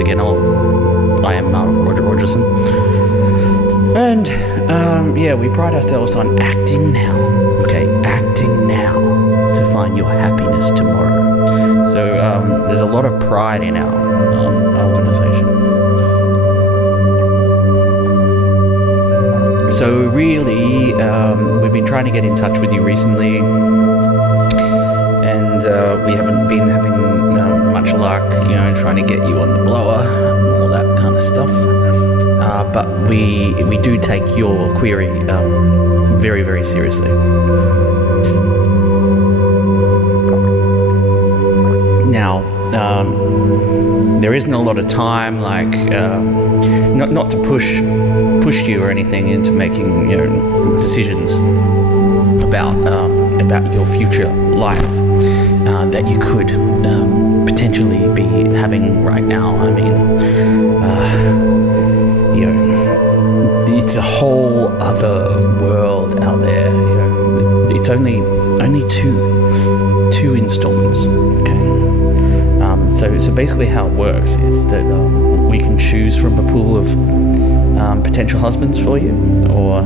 again, I am Roger Rogerson. And, we pride ourselves on acting now. Okay, acting now to find your happiness tomorrow. So, there's a lot of pride in our organisation. So really, we've been trying to get in touch with you recently, and we haven't been having much luck, trying to get you on the blower and all that kind of stuff. But we do take your query very, very seriously. Now, there isn't a lot of time, not to push you or anything into making decisions about your future life that you could potentially be having right now. I mean, it's a whole other world out there. It's only two installments. Okay. So basically, how it works is that we can choose from a pool of potential husbands for you, or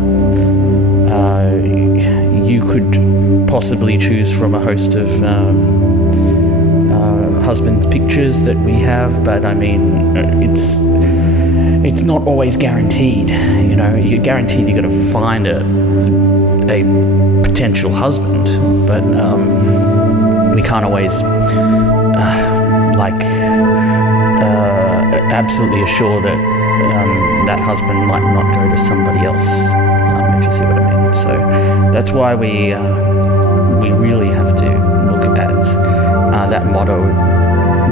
you could possibly choose from a host of husband pictures that we have. But I mean, it's not always guaranteed. You're guaranteed you're going to find a potential husband, but we can't always absolutely assure that that husband might not go to somebody else, if you see what I mean. So that's why we really have to look at that motto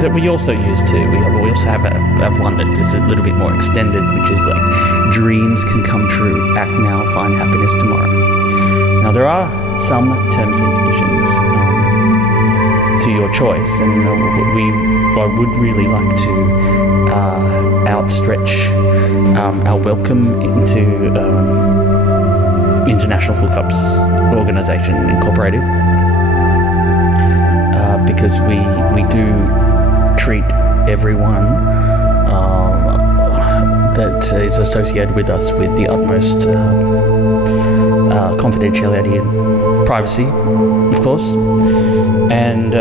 that we also use too. We also have one that is a little bit more extended, which is like, dreams can come true, act now, find happiness tomorrow. Now there are some terms and conditions to your choice, and I would really like to outstretch our welcome into International Hookups Organization Incorporated, because we do treat everyone that is associated with us with the utmost confidentiality and privacy, of course. And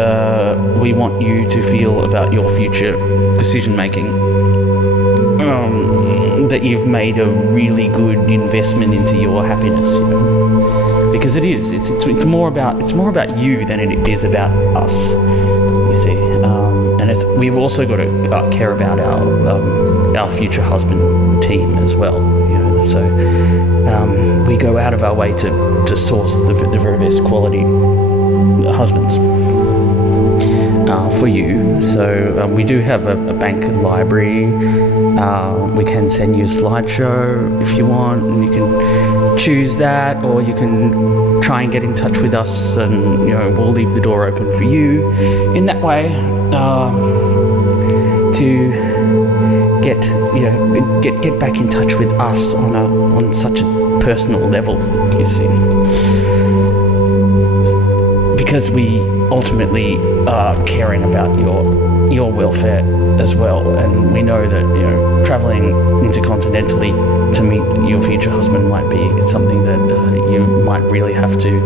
we want you to feel about your future decision making that you've made a really good investment into your happiness, because it is. It's more about you than it is about us. You see, and we've also got to care about our future husband team as well. So we go out of our way to source the very best quality husbands for you. So we do have a bank library. We can send you a slideshow if you want, and you can choose that, or you can try and get in touch with us, and we'll leave the door open for you in that way to get back in touch with us on such a personal level, you see, because we ultimately are caring about your welfare as well. And we know that traveling intercontinentally to meet your future husband might be something that you might really have to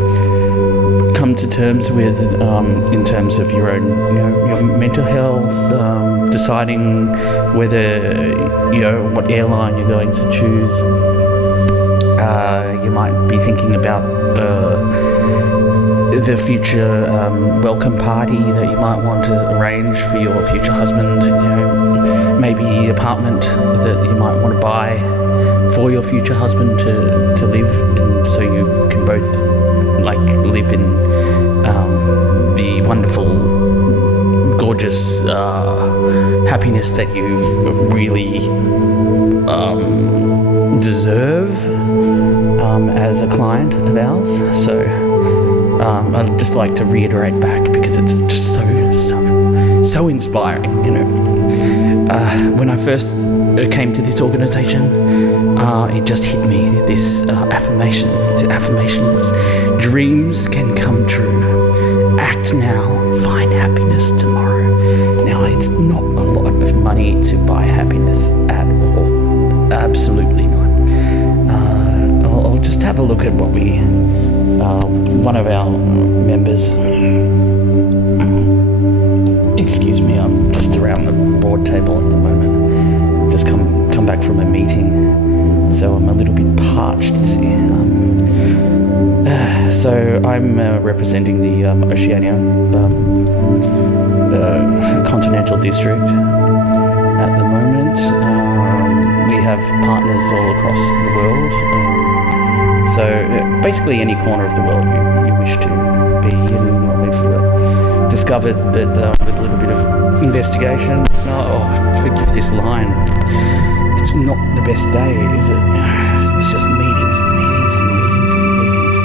come to terms with, in terms of your own your mental health, deciding whether what airline you're going to choose. You might be thinking about the future welcome party that you might want to arrange for your future husband. Maybe apartment that you might want to buy for your future husband to live in, so you can both live in the wonderful, gorgeous happiness that you really deserve as a client of ours. So I'd just like to reiterate back, because it's just so inspiring. When I first came to this organization, it just hit me, this affirmation. The affirmation was, dreams can come true, act now, find happiness tomorrow. Now, it's not a lot of money money to buy happiness at all. Absolutely not. I'll just have a look at what one of our members, excuse me, I'm just around the board table at the moment. Just come back from a meeting, so I'm a little bit parched, you see. So I'm representing the Oceania Continental District at the moment. We have partners all across the world. So basically any corner of the world you wish to be in. We've discovered that with a little bit of investigation, forgive this line, it's not the best day, is it? It's just meetings and meetings and meetings and meetings.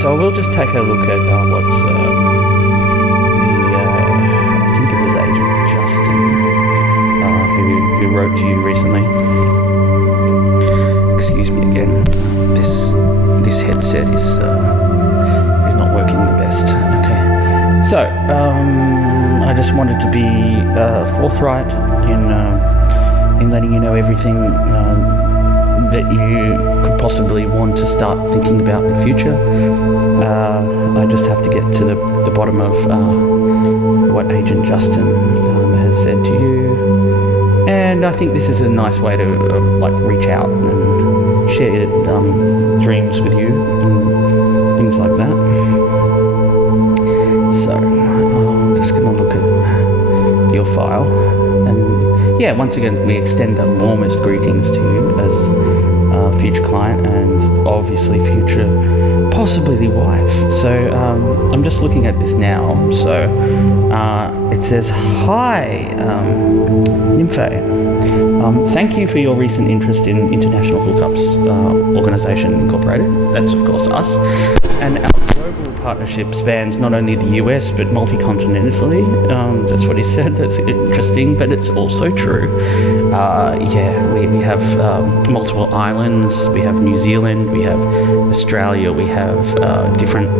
So we'll just take a look at what's I think it was Agent Justin who wrote to you recently. Excuse me again. This headset is not working the best. Okay. So I just wanted to be forthright in letting you know everything that you could possibly want to start thinking about in the future. I just have to get to the bottom of what Agent Justin has said to you, and I think this is a nice way to reach out and share dreams with you and things like that. So I'm just going to look at your file, and yeah, once again we extend the warmest greetings to you as future client and obviously future possibly wife. So I'm just looking at this now. So it says, "Hi, Nympho. Thank you for your recent interest in International Hookups Organization Incorporated." That's of course us. And our global partnership spans not only the US but multi-continentally. That's what he said. That's interesting, but it's also true. We have multiple islands. We have New Zealand. We have Australia. We have different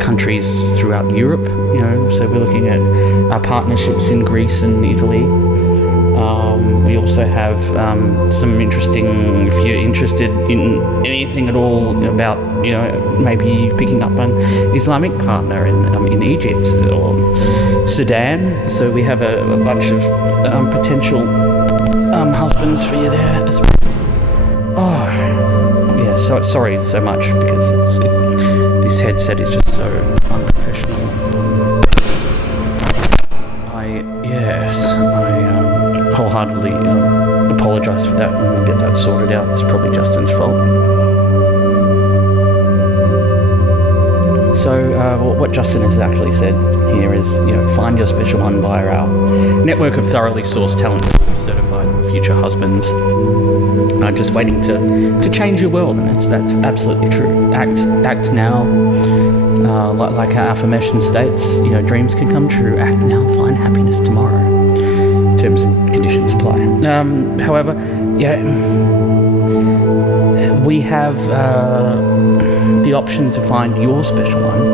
countries throughout Europe. So we're looking at our partnerships in Greece and Italy. We also have some interesting, if you're interested in anything at all about, maybe picking up an Islamic partner in Egypt or Sudan. So we have a bunch of potential husbands for you there as well. Oh, yeah, so sorry so much because this headset is just so unprofessional. I wholeheartedly apologise for that, and we'll get that sorted out. It's probably Justin's fault. So what Justin has actually said here is, find your special one via our network of thoroughly sourced talent, certified future husbands. Just waiting to change your world, and that's absolutely true. Act now. Like our affirmation states, dreams can come true. Act now, find happiness tomorrow. Terms and conditions apply. However, we have the option to find your special one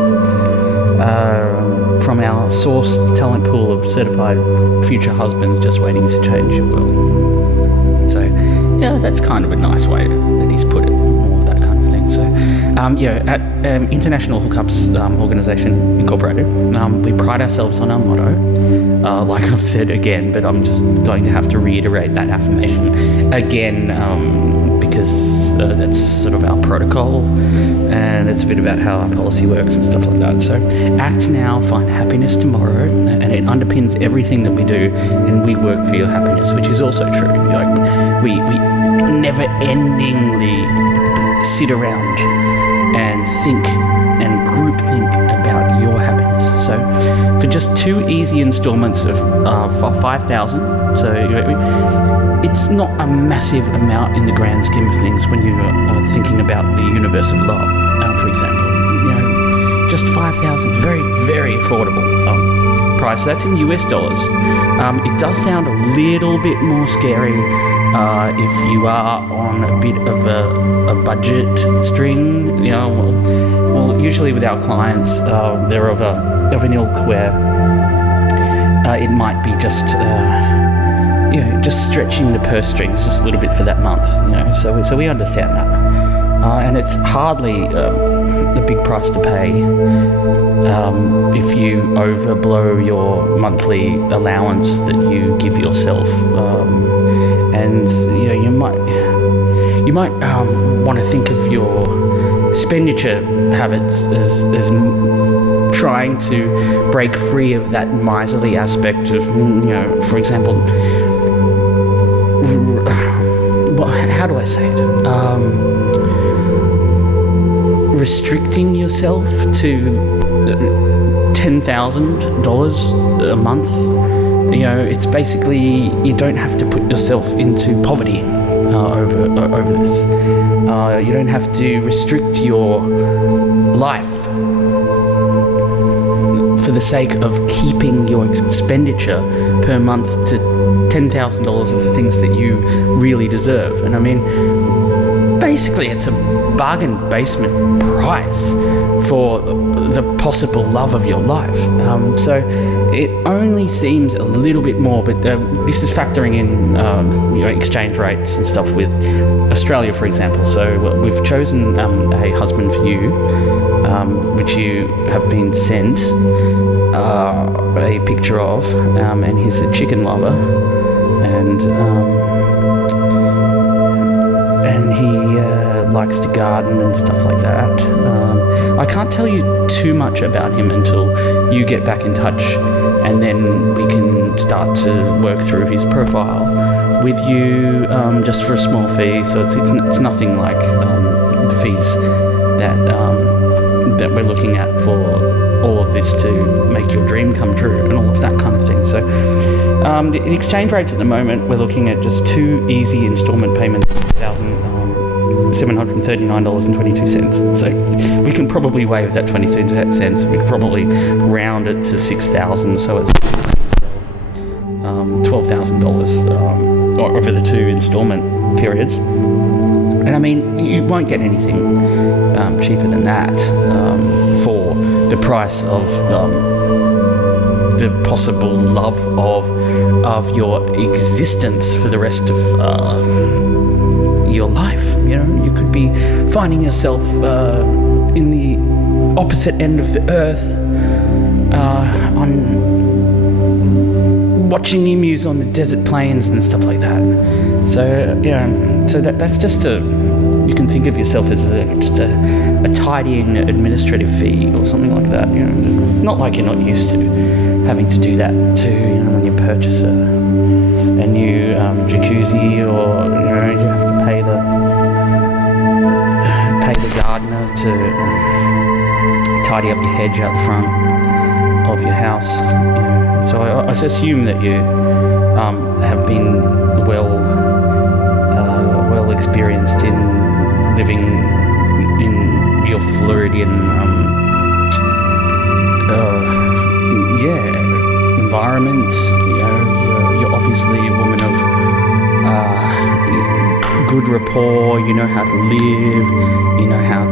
from our source talent pool of certified future husbands just waiting to change your world. So, that's kind of a nice way that he's put it, all of that kind of thing. So, at International Hookups Organization Incorporated, we pride ourselves on our motto. Like I've said again, but I'm just going to have to reiterate that affirmation again because that's sort of our protocol, and it's a bit about how our policy works and stuff like that. So, act now, find happiness tomorrow, and it underpins everything that we do, and we work for your happiness, which is also true. We never-endingly sit around and think and group think about your happiness. So for just 2 easy installments of for $5,000, so it's not a massive amount in the grand scheme of things when you're thinking about the universe of love, for example. Just $5,000, very, very affordable price. That's in US dollars. It does sound a little bit more scary if you are on a bit of a budget string. Well, usually with our clients, they're of an ilk where it might be just just stretching the purse strings just a little bit for that month. So we understand that, and it's hardly a big price to pay if you overblow your monthly allowance that you give yourself, and you might want to think of your expenditure habits as trying to break free of that miserly aspect of, for example, how do I say it? Restricting yourself to $10,000 a month. It's basically, you don't have to put yourself into poverty over this. You don't have to restrict your life for the sake of keeping your expenditure per month to $10,000 of the things that you really deserve. And I mean, basically it's a bargain basement price for the possible love of your life. So it only seems a little bit more, but this is factoring in exchange rates and stuff with Australia, for example. So we've chosen a husband for you, which you have been sent a picture of, and he's a chicken lover, and he likes to garden and stuff like that. I can't tell you too much about him until you get back in touch, and then we can start to work through his profile with you, just for a small fee. So it's nothing like the fees that we're looking at for all of this to make your dream come true and all of that kind of thing. So the exchange rates at the moment, we're looking at just 2 easy installment payments of $6,739.22. So we can probably waive that 22 cents. We could probably round it to $6,000, so it's $12,000 over the 2 installment periods. And I mean, you won't get anything cheaper than that for the price of the possible love of your existence for the rest of your life. You could be finding yourself in the opposite end of the earth, on watching emus on the desert plains and stuff like that. So that's just you can think of yourself as just a tidying administrative fee or something like that. Not like you're not used to having to do that too. When you purchase a new jacuzzi, or you have to pay the gardener to tidy up your hedge out the front of your house. So I assume that you have been well experienced in living in your Floridian environment. You're obviously a woman of good rapport. You know how to live. You know how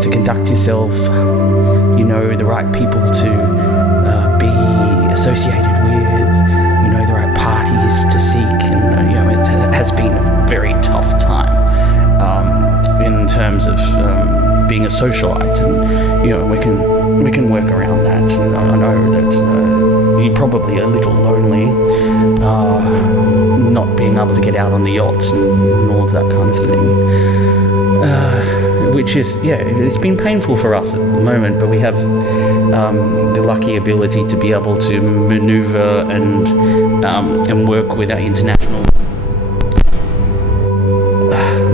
to conduct yourself. You know the right people to be associated with. You know the right parties to seek, and it has been a very tough time in terms of being a socialite, and we can work around that. And I know that you're probably a little lonely, not being able to get out on the yachts and all of that kind of thing. Which is, it's been painful for us at the moment, but we have the lucky ability to be able to maneuver and work with our international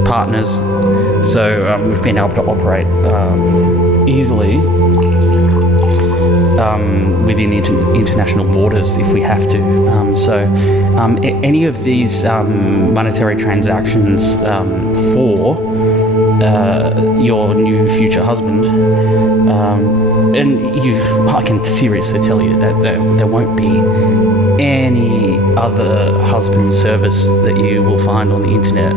partners. So we've been able to operate easily within international borders if we have to. Any of these monetary transactions for your new future husband, and I can seriously tell you that there won't be any other husband service that you will find on the internet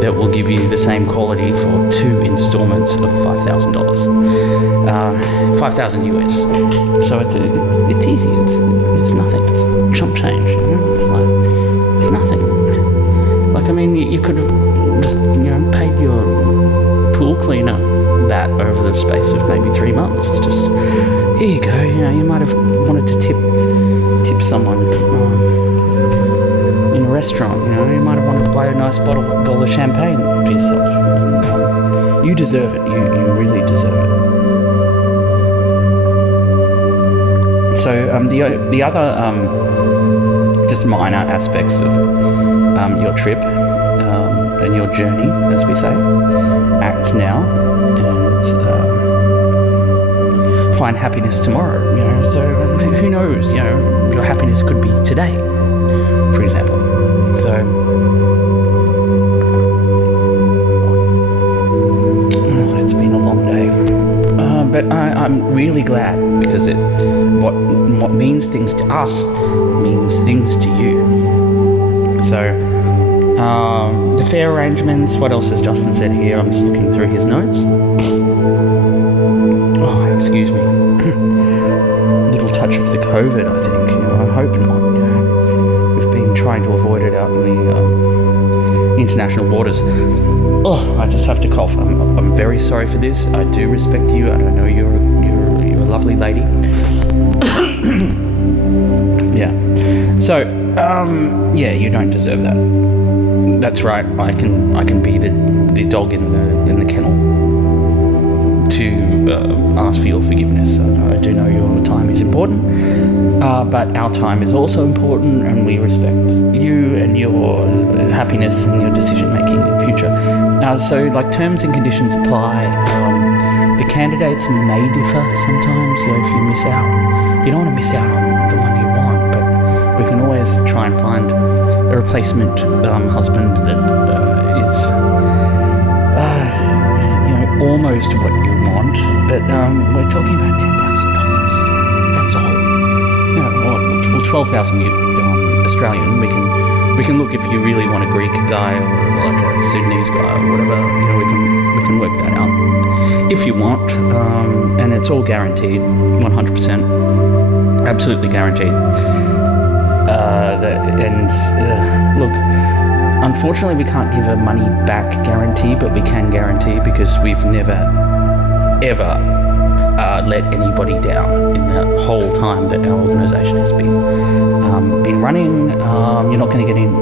that will give you the same quality for 2 installments of $5,000, $5,000 US. So it's easy. It's nothing. It's chump change. It's nothing. Like, I mean, you could have just paid your pool cleaner that over the space of maybe 3 months. Just here you go. You might have wanted to tip someone in a restaurant. You might have wanted to buy a nice bottle of champagne for yourself. And, you deserve it. You really deserve it. So the other just minor aspects of your trip and your journey, as we say, act now and find happiness tomorrow. So who knows? Your happiness could be today, for example. So it's been a long day, but I'm really glad, because what means things to us means things to you. So the fare arrangements, what else has Justin said here? I'm just looking through his notes. Oh, excuse me. A little touch of the COVID, I think. I hope not. We've been trying to avoid it out in the international waters. Oh, I just have to cough. I'm very sorry for this. I do respect you, and I know you're a lovely lady. Yeah. So, you don't deserve that. That's right. I can be the dog in the kennel to ask for your forgiveness. I do know your time is important, but our time is also important, and we respect you and your happiness and your decision making in the future. So, like, terms and conditions apply. The candidates may differ sometimes. If you miss out, you don't want to miss out on the one you want, but we can always try and find a replacement husband that is almost what you want, but we're talking about $10,000. That's all. Well, 12,000 Australian. We can look, if you really want a Greek guy or like a Sudanese guy or whatever. We can work that out if you want, and it's all guaranteed, 100%, absolutely guaranteed. Look, unfortunately we can't give a money back guarantee, but we can guarantee, because we've never ever let anybody down in the whole time that our organisation has been running. You're not going to get in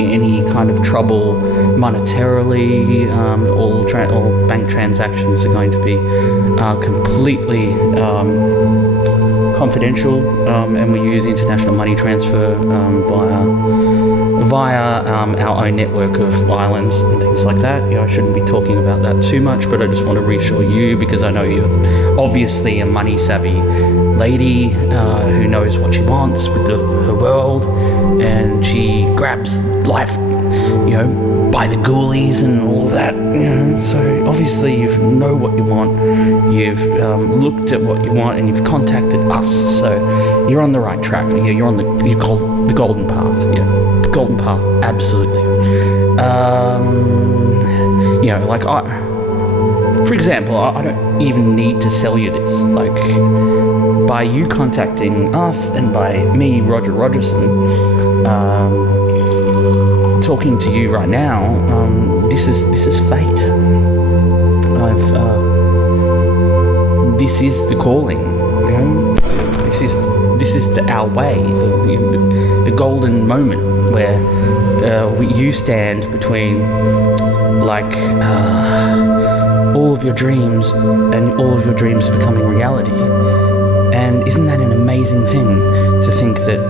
any kind of trouble monetarily. All bank transactions are going to be completely confidential, and we use international money transfer via our own network of islands and things like that. I shouldn't be talking about that too much, but I just want to reassure you, because I know you're obviously a money savvy lady who knows what she wants with her world, and she grabs life, by the ghoulies and all that. So obviously you know what you want. You've looked at what you want, and you've contacted us. So you're on the right track. You're called the golden path. Yeah, golden path. Absolutely. For example, I don't even need to sell you this. Like, by you contacting us and by me, Roger Rogerson, talking to you right now, this is fate. This is the calling. This is our way, the golden moment where you stand between all of your dreams and all of your dreams becoming reality. And isn't that an amazing thing to think that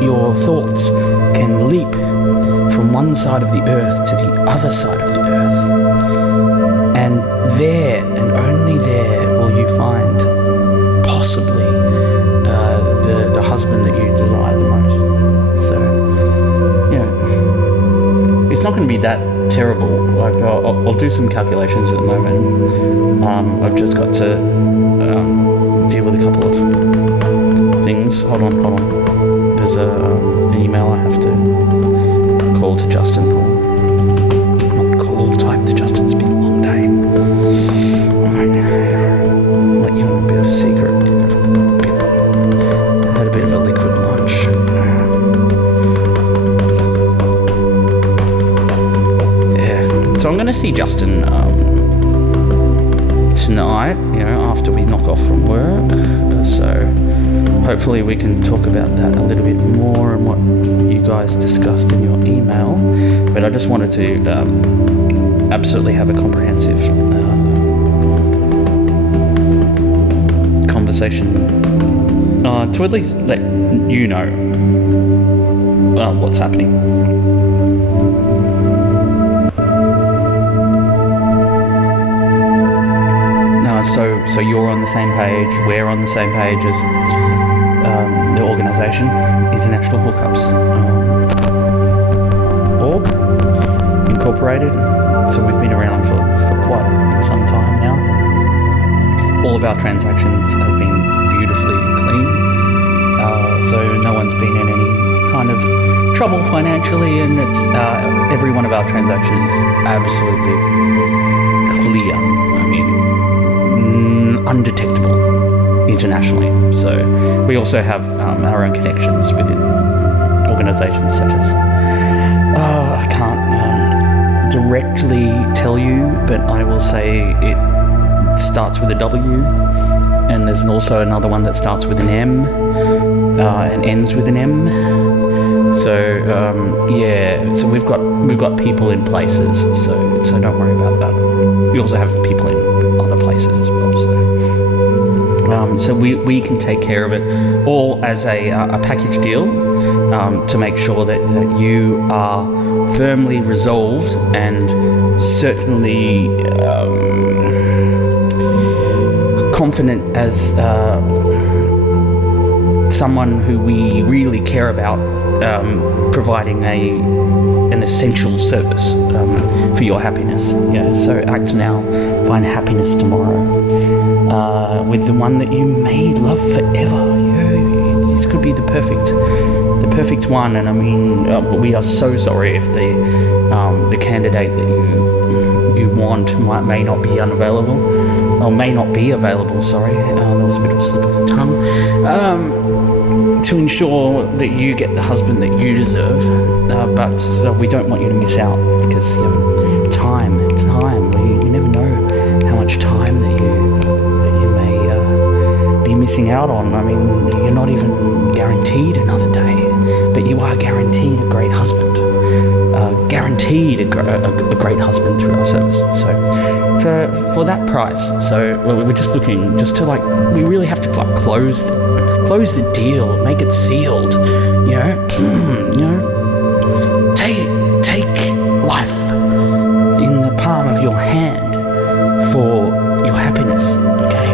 your thoughts can leap from one side of the earth to the other side of the earth, and there and only there will you find possibly the husband that you desire the most. So it's not going to be that terrible. Like, I'll do some calculations at the moment. I've just got to deal with a couple of things. Hold on. there's an email I have to call to Justin, or not call, type to Justin. It's been a long day. Let you know a bit of a secret. I had a bit of a liquid lunch. Yeah, so I'm going to see Justin tonight, after we knock off from work. So hopefully we can talk about that a little bit more and what you guys discussed in your email. But I just wanted to absolutely have a comprehensive conversation to at least let you know what's happening. So you're on the same page, we're on the same page as the organisation, International Hookups Org, Incorporated. So we've been around for quite some time now. All of our transactions have been beautifully clean. So no one's been in any kind of trouble financially, and it's every one of our transactions is absolutely clear. I mean, undetectable internationally. So we also have our own connections within organisations such as I can't directly tell you, but I will say it starts with a W, and there's also another one that starts with an M and ends with an M. So so we've got people in places, so don't worry about that. We also have people in other places as well, so we can take care of it all as a package deal, to make sure that you are firmly resolved and certainly confident as someone who we really care about, providing an essential service for your happiness. So act now, find happiness tomorrow, with the one that you may love forever. This could be the perfect one. And I mean, we are so sorry if the candidate that you want may not be unavailable, or may not be available. Sorry, there was a bit of a slip of the tongue. To ensure that you get the husband that you deserve, but we don't want you to miss out, because time. You never know how much time that you may be missing out on. I mean, you're not even guaranteed another day, but you are guaranteed a great husband. Guaranteed a great husband through our service. So for that price, so we're just looking to we really have to close the deal, make it sealed. Take life in the palm of your hand for your happiness. Okay,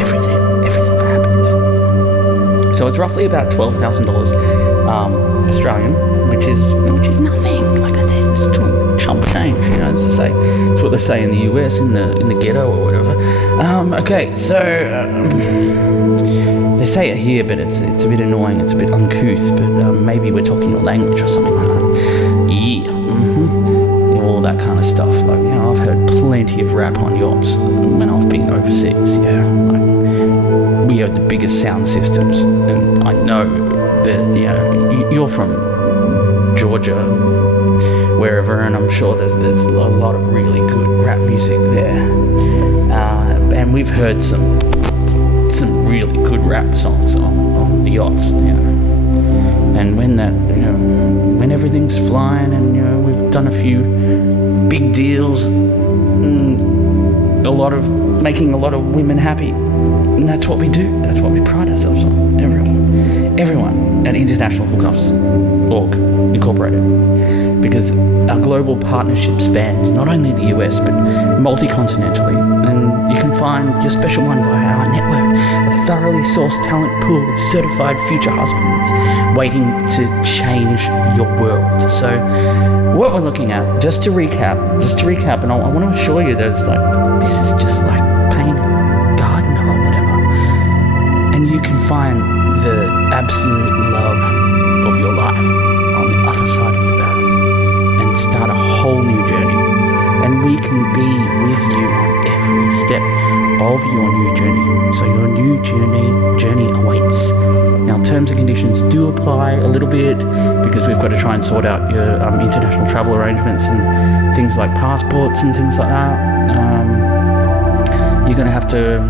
everything for happiness. So it's roughly about $12,000 Australian, which is nothing. Like I said, it's still chump change. It's what they say in the US, in the ghetto or whatever. Okay, so they say it here, but it's a bit annoying. It's a bit uncouth. But maybe we're talking your language or something like that. All that kind of stuff. I've heard plenty of rap on yachts when I've been overseas. We have the biggest sound systems, and I know that you're from Georgia, wherever, and I'm sure there's a lot of really good rap music there, and we've heard some really good rap songs on the yachts, and when when everything's flying, and we've done a few big deals, making a lot of women happy, and that's what we do. That's what we pride ourselves on. Everyone at International Hookups Org Incorporated, because our global partnership spans not only the US but multi-continentally, and you can find your special one via our network, a thoroughly sourced talent pool of certified future husbands waiting to change your world. So what we're looking at, just to recap, and I want to assure you that this is just like painting a garden or whatever, and you can find the absolute love of your life on the other side of the earth and start a whole new journey. And we can be with you on every step of your new journey. So your new journey awaits. Now, terms and conditions do apply a little bit because we've got to try and sort out your international travel arrangements and things like passports and things like that. You're going to have to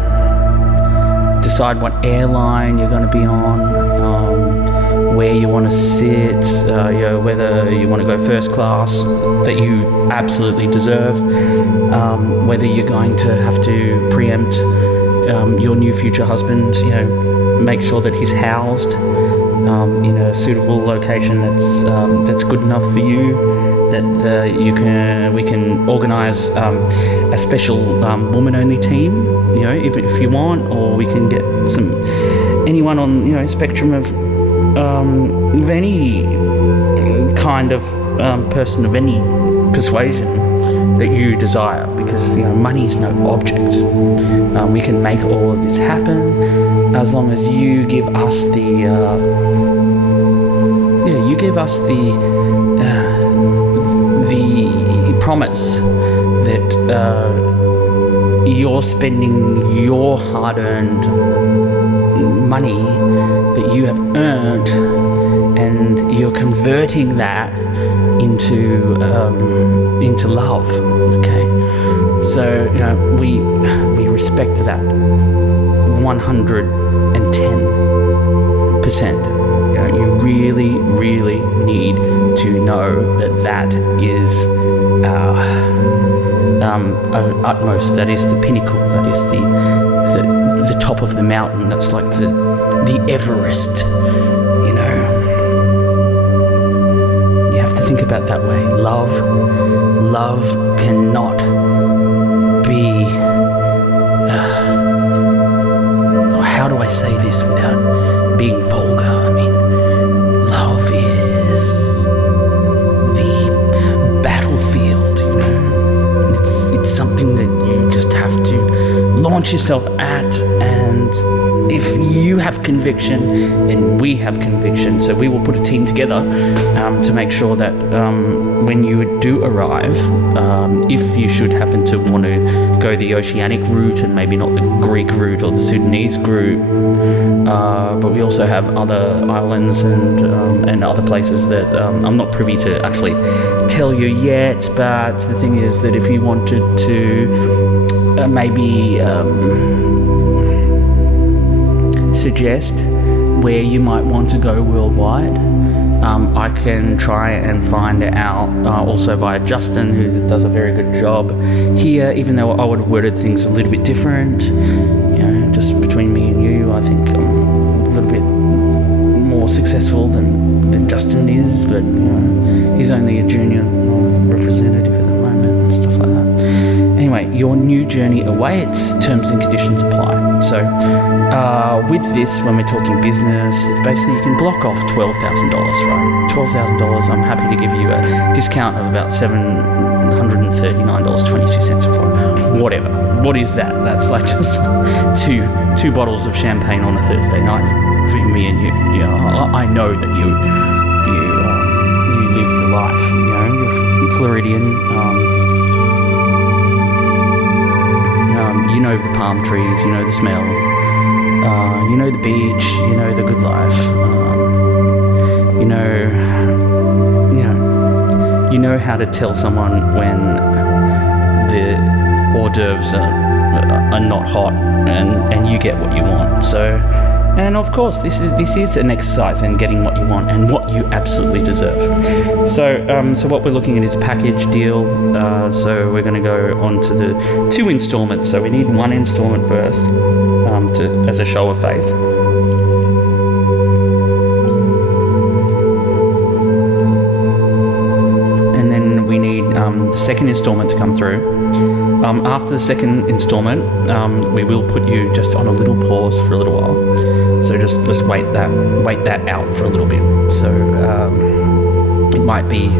decide what airline you're going to be on, where you want to sit, whether you want to go first class, that you absolutely deserve, whether you're going to have to preempt your new future husband, make sure that he's housed in a suitable location that's good enough for you, that we can organise a special woman-only team, if you want, or we can get anyone on spectrum of any kind of person of any persuasion that you desire, because money is no object. We can make all of this happen as long as you give us the promise that you're spending your hard-earned money that you have earned, and you're converting that into love. Okay, so we respect that 110%. You really, really need to know that is our utmost. That is the pinnacle. That is the top of the mountain. That's like the Everest. You have to think about that way. Love cannot be. How do I say this without being vulgar? I mean, love is the battlefield. It's something that you just have to launch yourself at, and if you have conviction, then we have conviction. So we will put a team together to make sure that when you do arrive, if you should happen to want to go the oceanic route and maybe not the Greek route or the Sudanese route, but we also have other islands and other places that I'm not privy to actually tell you yet. But the thing is that if you wanted to maybe suggest where you might want to go worldwide, I can try and find out also via Justin, who does a very good job here, even though I would have worded things a little bit different. Just between me and you, I think I'm a little bit more successful than Justin is, but he's only a junior representative at the moment and stuff like that. Anyway, your new journey awaits. Terms and conditions apply. So with this, when we're talking business, basically you can block off $12,000, right? $12,000, I'm happy to give you a discount of about $739.22 for whatever. What is that? That's like just two bottles of champagne on a Thursday night for me and you. I know that you live the life. You're Floridian. You know the palm trees, you know the smell, you know the beach, you know the good life, you know how to tell someone when the hors d'oeuvres are not hot, and you get what you want. So, and of course, this is an exercise in getting what you want and what you absolutely deserve. So what we're looking at is a package deal. So we're going to go on to the 2 installments. So we need 1 installment first, as a show of faith. And then we need the second installment to come through. After the second installment, we will put you just on a little pause for a little while. So just wait that out for a little bit. So it might be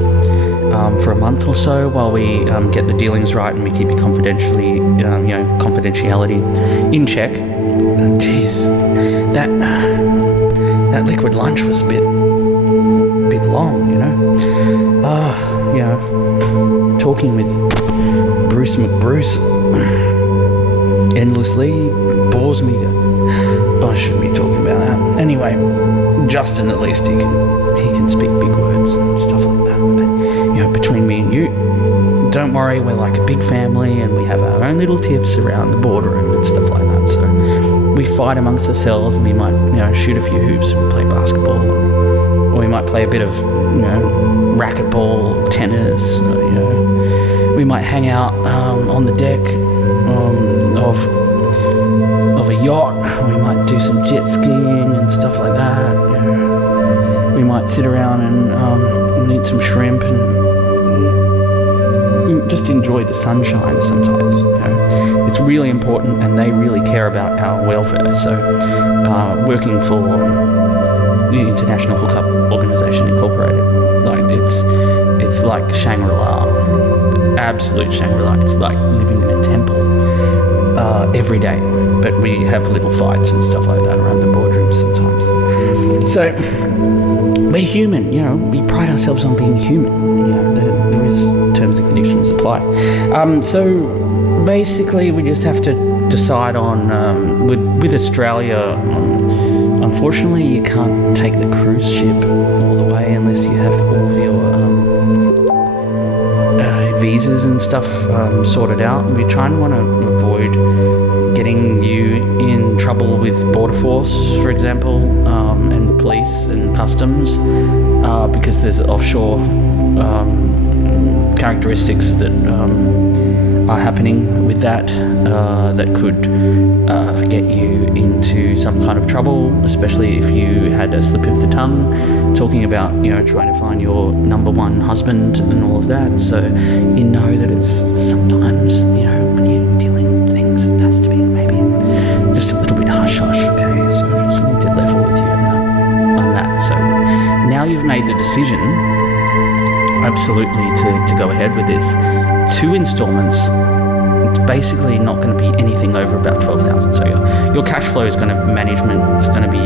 for a month or so while we get the dealings right and we keep your confidentiality in check. Jeez, that that liquid lunch was a bit long, you know. Talking with Bruce McBruce endlessly bores me I shouldn't be talking about that. Anyway, Justin, at least he can speak big words and stuff like that. But, you know, between me and you, don't worry, we're like a big family and we have our own little tiffs around the boardroom and stuff like that. So we fight amongst ourselves and we might, you know, shoot a few hoops and play basketball, or we might play a bit of, you know, racquetball, tennis, you know. We might hang out on the deck of a yacht. We might do some jet skiing and stuff like that. You know. We might sit around and eat some shrimp and just enjoy the sunshine sometimes. You know. It's really important, and they really care about our welfare. So working for the International Hookup Organization Incorporated, like it's like Shangri-La, absolute Shangri-La. It's like living in a temple every day, but we have little fights and stuff like that around the boardroom sometimes. So we're human, you know. We pride ourselves on being human. You know, there is terms and conditions apply. So basically, we just have to decide on with Australia. Unfortunately, you can't take the cruise ship all the way unless you have all of your visas and stuff sorted out. And we try and want to avoid getting you in trouble with Border Force, for example, and police and customs, because there's offshore characteristics that are happening with that that could get you into some kind of trouble, especially if you had a slip of the tongue talking about, you know, trying to find your number one husband and all of that. So you know that it's sometimes, you know, when you're dealing with things, it has to be maybe just a little bit hush-hush, okay? So I just need to level with you on that. So now you've made the decision, absolutely, to go ahead with this. 2 installments, it's basically not going to be anything over about 12,000. So your cash flow is management is going to be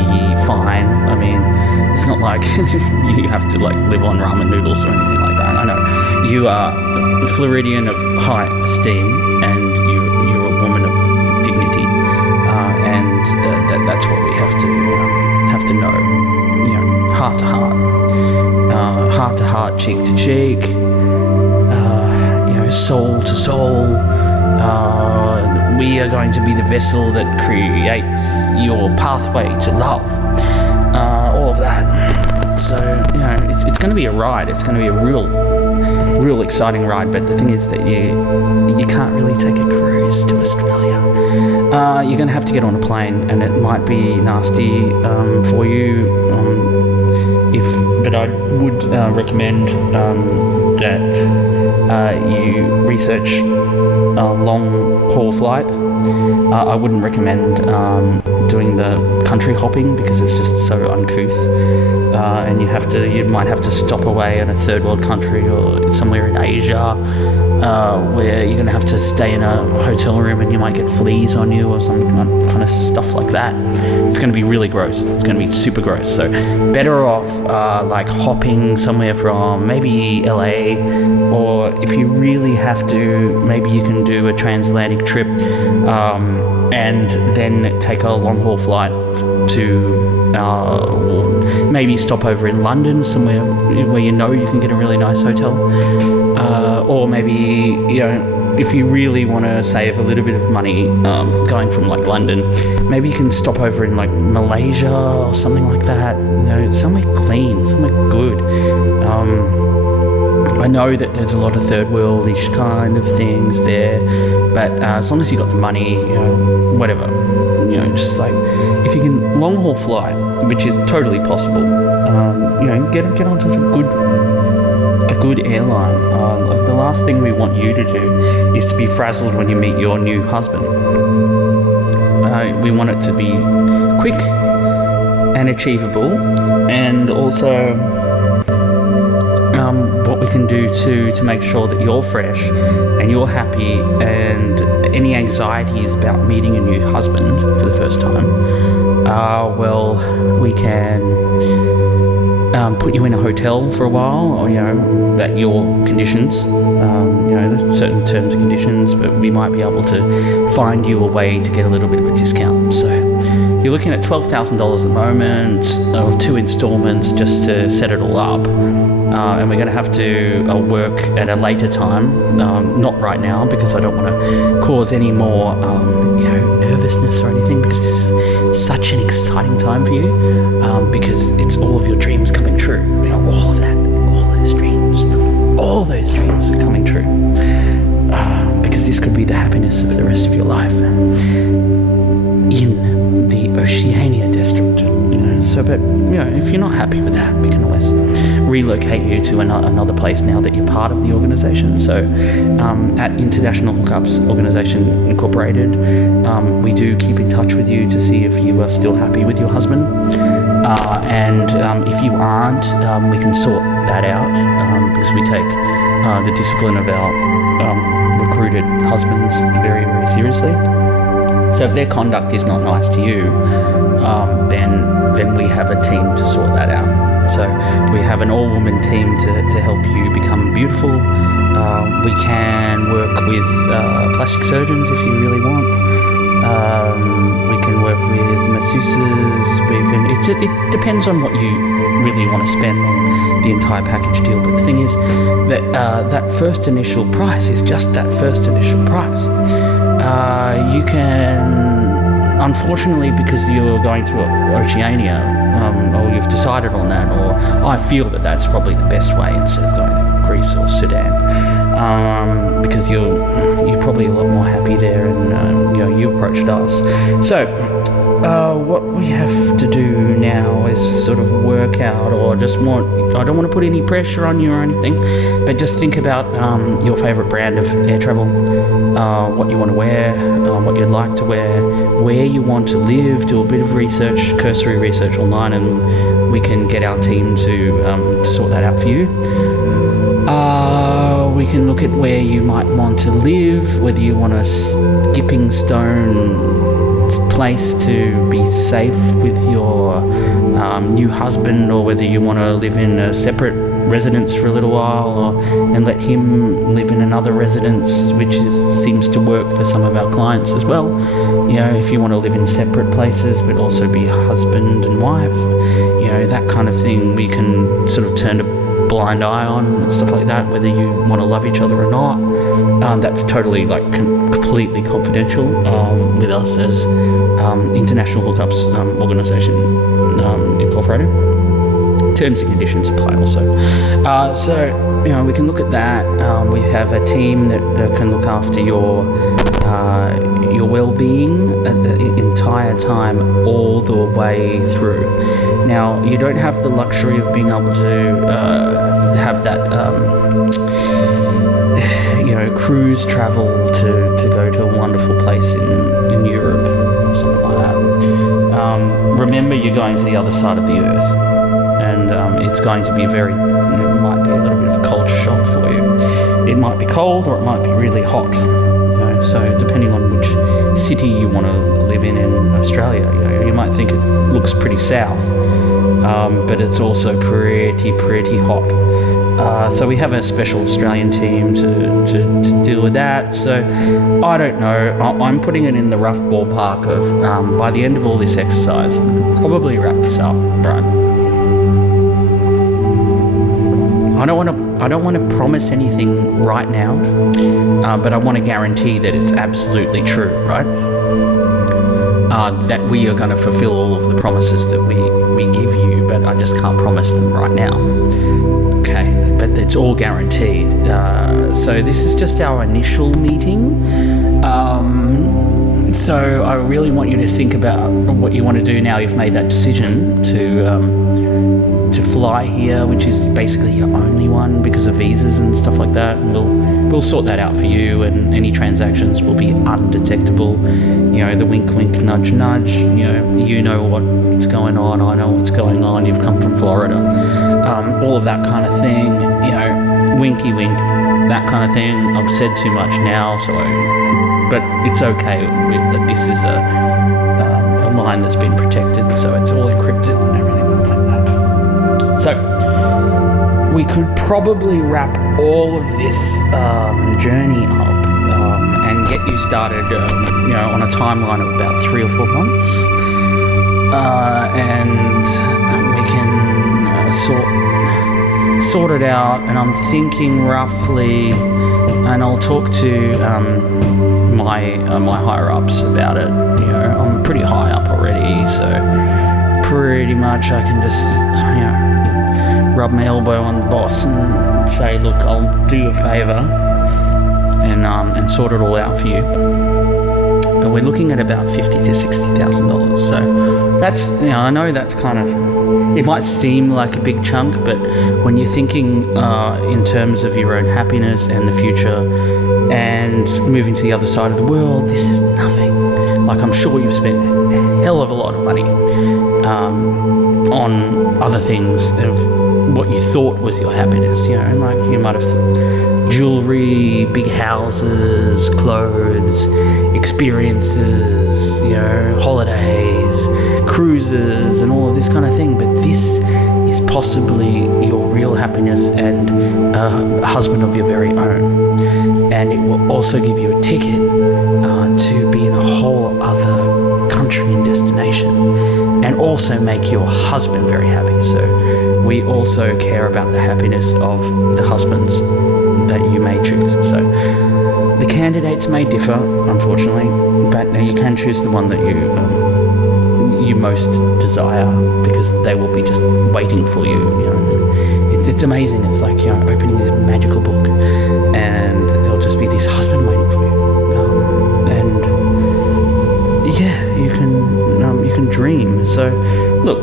fine. I mean, it's not like you have to like live on ramen noodles or anything like that. I know you are a Floridian of high esteem, and you're a woman of dignity, and that's what we have to know. You know, heart to heart, cheek to cheek. Soul to soul. We are going to be the vessel that creates your pathway to love. All of that. So, you know, it's going to be a ride. It's going to be a real exciting ride. But the thing is that you can't really take a cruise to Australia. You're going to have to get on a plane, and it might be nasty for you. But I would recommend that you research a long haul flight. I wouldn't recommend doing the country hopping because it's just so uncouth, and you might have to stop away in a third world country or somewhere in Asia, where you're going to have to stay in a hotel room and you might get fleas on you or some kind of stuff like that. It's going to be really gross. It's going to be super gross. So better off like hopping somewhere from maybe LA, or if you really have to, maybe you can do a transatlantic trip and then take a long haul flight to maybe stop over in London, somewhere where you know you can get a really nice hotel, or maybe, you know, if you really want to save a little bit of money going from like London, maybe you can stop over in like Malaysia or something like that, you know, somewhere clean, somewhere good. I know that there's a lot of third world-ish kind of things there, but as long as you got the money, you know, whatever, you know, just like if you can long haul flight, which is totally possible, you know, get onto a good airline. Like the last thing we want you to do is to be frazzled when you meet your new husband. We want it to be quick and achievable, and also what we can do to make sure that you're fresh and you're happy, and any anxieties about meeting a new husband for the first time, well, we can put you in a hotel for a while, or, at your conditions. There's certain terms and conditions, but we might be able to find you a way to get a little bit of a discount. So you're looking at $12,000 at the moment of 2 installments just to set it all up. And we're going to have to work at a later time, not right now, because I don't want to cause any more, nervousness or anything, because this is such an exciting time for you, because it's all of your dreams coming true. All of that, all those dreams are coming true, because this could be the happiness of the rest of your life in the Oceania district. But if you're not happy with that, we can always relocate you to another place now that you're part of the organisation. So at International Hookups Organisation Incorporated, we do keep in touch with you to see if you are still happy with your husband, and if you aren't, we can sort that out, because we take the discipline of our recruited husbands very, very seriously. So if their conduct is not nice to you, then we have a team to sort that out. So we have an all-woman team to help you become beautiful. We can work with plastic surgeons if you really want. We can work with masseuses. It depends on what you really want to spend on the entire package deal. But the thing is that that first initial price is just that first initial price. You can, unfortunately, because you're going through Oceania, or you've decided on that, or I feel that that's probably the best way instead of going to Greece or Sudan, because you're probably a lot more happy there, and you approached us. So what we have to do now is sort of work out, or I don't want to put any pressure on you or anything, but just think about your favourite brand of air travel, what you want to wear, what you'd like to wear, where you want to live, do a bit of research, cursory research online, and we can get our team to sort that out for you. We can look at where you might want to live, whether you want a skipping stone place to be safe with your new husband, or whether you want to live in a separate residence for a little while, and let him live in another residence, which seems to work for some of our clients as well. If you want to live in separate places but also be husband and wife, that kind of thing, we can sort of turn a blind eye on and stuff like that, whether you want to love each other or not. That's totally completely confidential with us as International Hookups Organisation Incorporated. Terms and conditions apply also. So we can look at that. We have a team that can look after your well-being at the entire time, all the way through. Now, you don't have the luxury of being able to have that cruise travel to go to a wonderful place in Europe or something like that. Remember, you're going to the other side of the earth, and it's going to be it might be a little bit of a culture shock for you. It might be cold, or it might be really hot. So depending on which city you want to live in Australia, you might think it looks pretty south, but it's also pretty hot. So we have a special Australian team to deal with that. So I don't know. I'm putting it in the rough ballpark of by the end of all this exercise, we can probably wrap this up, right? I don't want to promise anything right now, but I want to guarantee that it's absolutely true, right? That we are going to fulfill all of the promises that we give you, but I just can't promise them right now. Okay, but it's all guaranteed. So this is just our initial meeting. So I really want you to think about what you want to do now you've made that decision to fly here, which is basically your only one because of visas and stuff like that. And we'll sort that out for you, and any transactions will be undetectable. The wink wink, nudge nudge, you know what's going on, I know what's going on, you've come from Florida, all of that kind of thing. winky wink, that kind of thing. I've said too much now, but it's okay. This is a line that's been protected, so it's all encrypted and everything like that. So we could probably wrap all of this journey up and get you started, on a timeline of about 3 or 4 months, and we can sort it out. And I'm thinking roughly, and I'll talk to my higher ups about it. I'm pretty high up already, so pretty much I can just rub my elbow on the boss and say, look, I'll do you a favour and sort it all out for you. But we're looking at about $50,000 to $60,000. So that's, I know that's kind of, it might seem like a big chunk, but when you're thinking in terms of your own happiness and the future and moving to the other side of the world, this is nothing. Like, I'm sure you've spent a hell of a lot of money on other things of what you thought was your happiness, like you might have jewelry, big houses, clothes, experiences, holidays, cruises, and all of this kind of thing. But this is possibly your real happiness and a husband of your very own. And it will also give you a ticket to be in a whole other country and destination, and also make your husband very happy. So we also care about the happiness of the husbands that you may choose. So the candidates may differ, unfortunately, but you can choose the one that you most desire, because they will be just waiting for you. It's amazing. It's like opening this magical book, and there'll just be this husband waiting for you. You can dream. So look,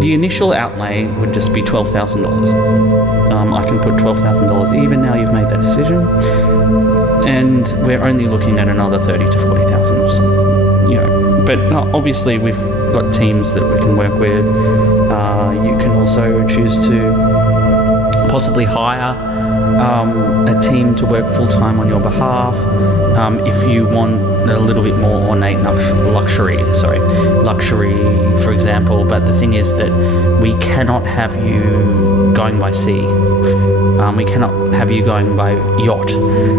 the initial outlay would just be $12,000. I can put $12,000 even now you've made that decision, and we're only looking at another $30,000 to $40,000 or so. But obviously we've got teams that we can work with. You can also choose to possibly hire a team to work full-time on your behalf if you want a little bit more ornate luxury, for example. But the thing is that we cannot have you going by sea. We cannot have you going by yacht.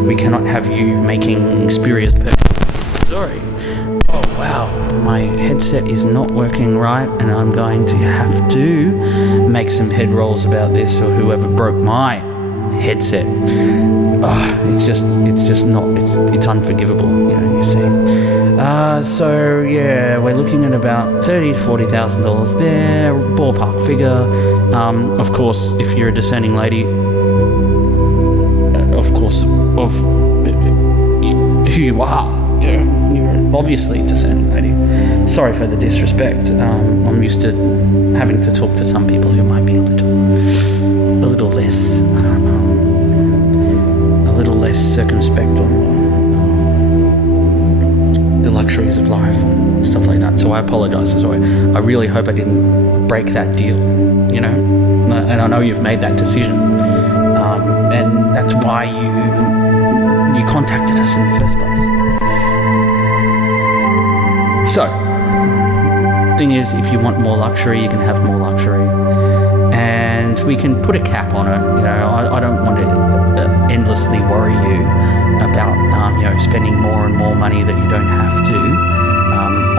We cannot have you making spurious Sorry. Oh wow, my headset is not working right, and I'm going to have to make some head rolls about this, or whoever broke my headset. It's unforgivable, you see. So yeah, we're looking at about $30,000 to $40,000 there, ballpark figure. Of course, if you're a discerning lady, of who you are, you're obviously a discerning lady. Sorry for the disrespect. I'm used to having to talk to some people who might be a little less circumspect on the luxuries of life and stuff like that. So I apologize. I really hope I didn't break that deal, and I know you've made that decision, and that's why you contacted us in the first place. So, thing is, if you want more luxury, you can have more luxury, and we can put a cap on it. I don't want to endlessly worry you about spending more and more money that you don't have to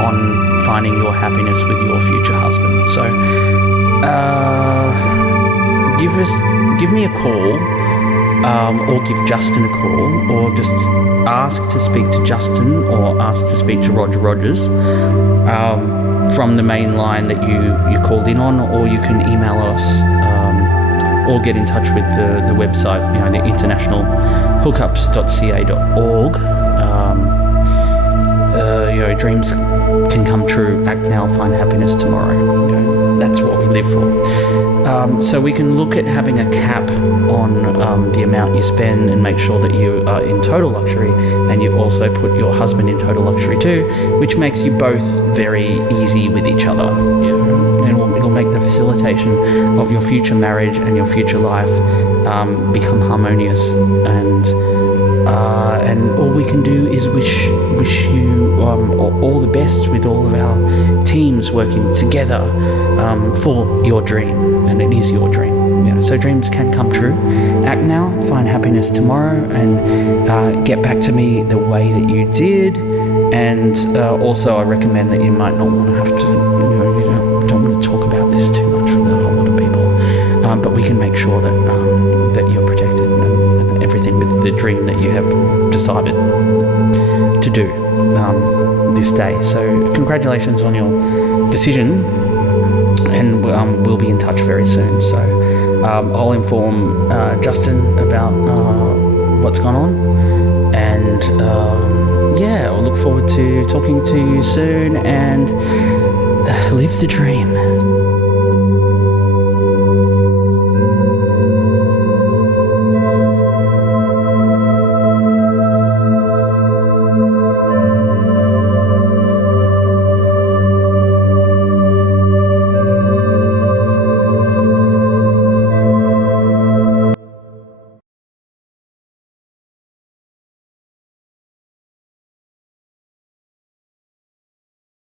on finding your happiness with your future husband. So give me a call, or give Justin a call, or just ask to speak to Justin, or ask to speak to Roger Rogers from the main line that you called in on, or you can email us, or get in touch with the website, the international hookups.ca.org. dreams can come true. Act now, find happiness tomorrow. That's what we live for. So we can look at having a cap on the amount you spend and make sure that you are in total luxury, and you also put your husband in total luxury too, which makes you both very easy with each other. And it'll make the facilitation of your future marriage and your future life become harmonious, and all we can do is wish you all the best with all of our teams working together for your dream, and it is your dream. So dreams can come true. Act now, find happiness tomorrow, and get back to me the way that you did. And also, I recommend that you might not want to have to, you don't want to talk about this too much with a whole lot of people. But we can make sure that you're protected and everything with the dream that you have decided to do this day. So congratulations on your decision, and we'll be in touch very soon. So I'll inform Justin about what's gone on, and I'll look forward to talking to you soon, and live the dream.